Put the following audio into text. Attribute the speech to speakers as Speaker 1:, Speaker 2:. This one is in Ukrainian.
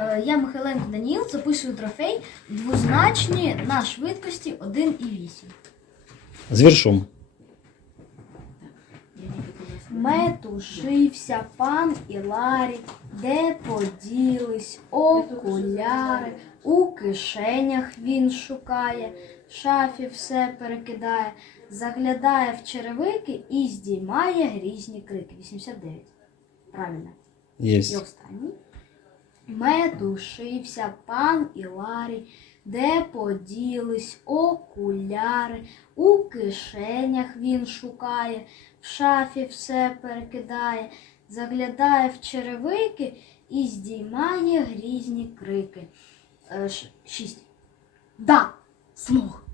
Speaker 1: Е, Я Михайленко Даніл, записую трофей двозначні на швидкості 1,8.
Speaker 2: З віршом.
Speaker 1: Метушився пан Іларі, де поділись окуляри, у кишенях він шукає, в шафі все перекидає, заглядає в черевики і здіймає грізні крики. 89. Правильно. І останній. Метушився пан Іларій, де поділись окуляри, у кишенях він шукає, в шафі все перекидає, заглядає в черевики і здіймає грізні крики. Е, шість. Да, смог.